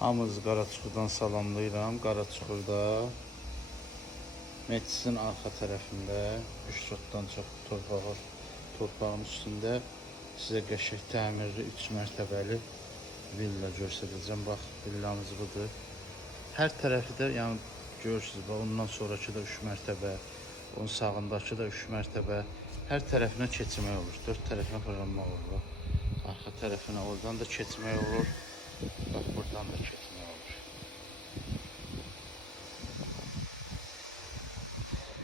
Hamınızı Qaraçuxurdan salamlayıram. Qaraçuxurda meclisin arxa tərəfində 3 sotdan çox torpağın üstündə sizə qəşəng təmirli 3 mərtəbəli villa göstərəcəm. Bax, villamız budur. Hər tərəfi də yəni görürsünüz. Bax, ondan sonraki də 3 mərtəbə, onun sağındakı da 3 mərtəbə. Hər tərəfinə keçmək olur. 4 tərəfinə fırlanmaq olur. Arxa tərəfinə oradan da keçmək olur. Bax, buradan da keçmək olur.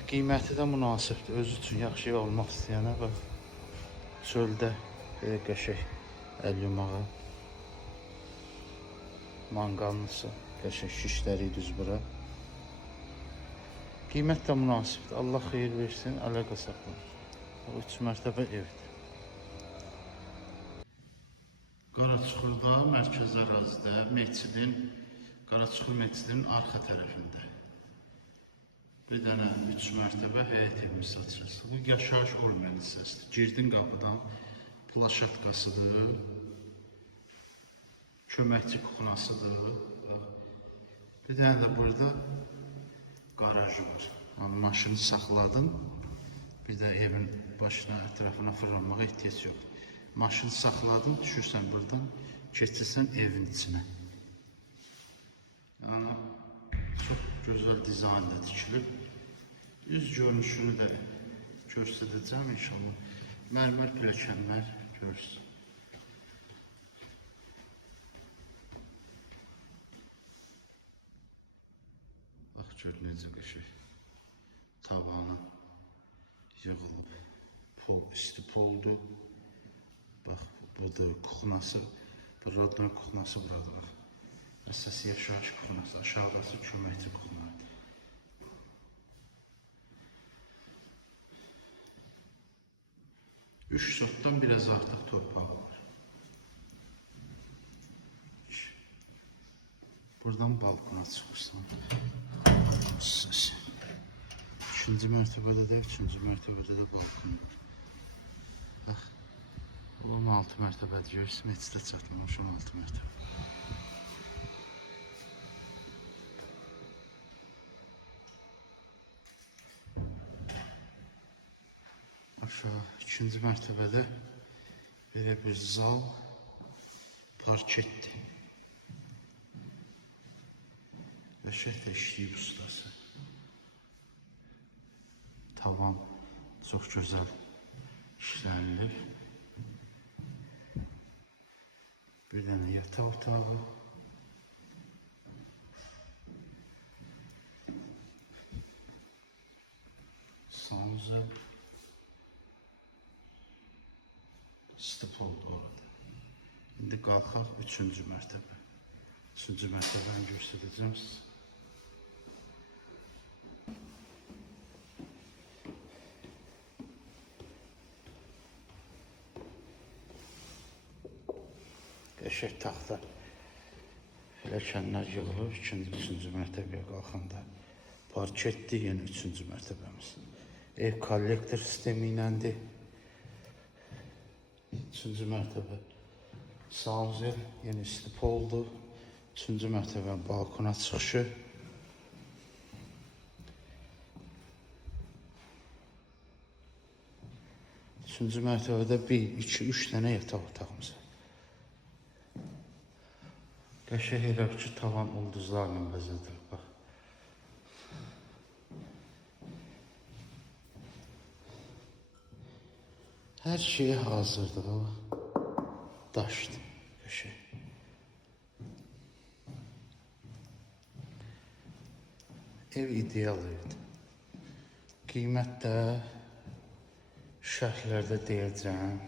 Qiyməti də münasibdir. Özü üçün yaxşı ev almaq istəyənə bax, çöldə belə qəşəng əl yumağı, manqallısı, qəşəng şişləri düz bura. Qiymət də münasibdir. Allah xeyir versin, əlaqə saxlayın. 3 mərtəbə evdir. Qaraçuxurda, mərkəz ərazidə, Qaraçuxur Meçidinin arxa tərəfində bir dənə 3 mərtəbə həyət evimiz açırız. Bu yaşayış olmayan hissəsidir. Girdin qapıdan plaşatkasıdır, köməkçi kuxnasıdır. Bir dənə də burada garajı var. Yani maşını saxladın, bir də evin başına, ətrafına fırlanmağa ehtiyac yoxdur. Maşını saxladın, düşürsən buradan, keçirsən evin içinə. Yəni, çox gözəl dizaynla tikilib. Üz görünüşünü də göstərəcəm inşallah. Mərmər pilləkənlər görürsünüz. Bax, gör necə qəşəng. Tavanı yığılıb. İsti poldur. Bax, burada kuxnası, buradan kuxnası buradır. Əsas yaşayış kuxnası, aşağıdası köməkçi kuxnadır. Üç sotdan biraz artıq torpağı var. Buradan balkona çıxırsan. Üçüncü mərtəbədə də balkon var. Bax, olan 6 mərtəbədir, görürsün, meçidə çatmamış 16 mərtəbə. Aşağı 2-ci mərtəbədə belə bir zal, parketdir. Qəşəng də işləyib ustası. Tavan çox gözəl işlənilib. Bir dənə yataq otağı. Sanuzel. Stip oldu orada. İndi qalxaq 3-cü mərtəbə. 3-cü mərtəbəni göstərəcəm sizə. Qəşəng taxta pilləkənlər yığılıb 2-ci mərtəbəyə qalxanda. Parketdir, yenə 3-cü mərtəbəmiz. Ev kollektor sistemi iləndir. 3-cü mərtəbə sanuzel, yenə istip oldu. 3-cü mərtəbə balkona çıxışı. 3-cü mərtəbədə 1, 2, 3 dənə yataq otağımız var. Qəşəng elə ki, tavan ulduzlarla bəzədilib, bax. Hər şey hazırdır, bax. Daşdır, qəşəng. Ev ideal evdir. Qiymət də şərhlərdə deyəcəm.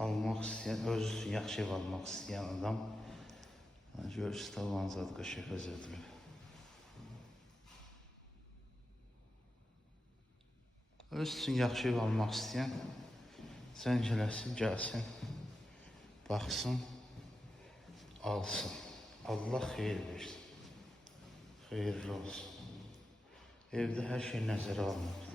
Almaq istəyən, öz üçün yaxşı ev almaq istəyən adam görürsünüz, tavan zad qəşəng bəzədilib. Öz üçün yaxşı ev almaq istəyən zəng eləsin, gəlsin, baxsın, alsın. Allah xeyir versin. Xeyirli olsun. Evdə hər şey nəzərə alınır.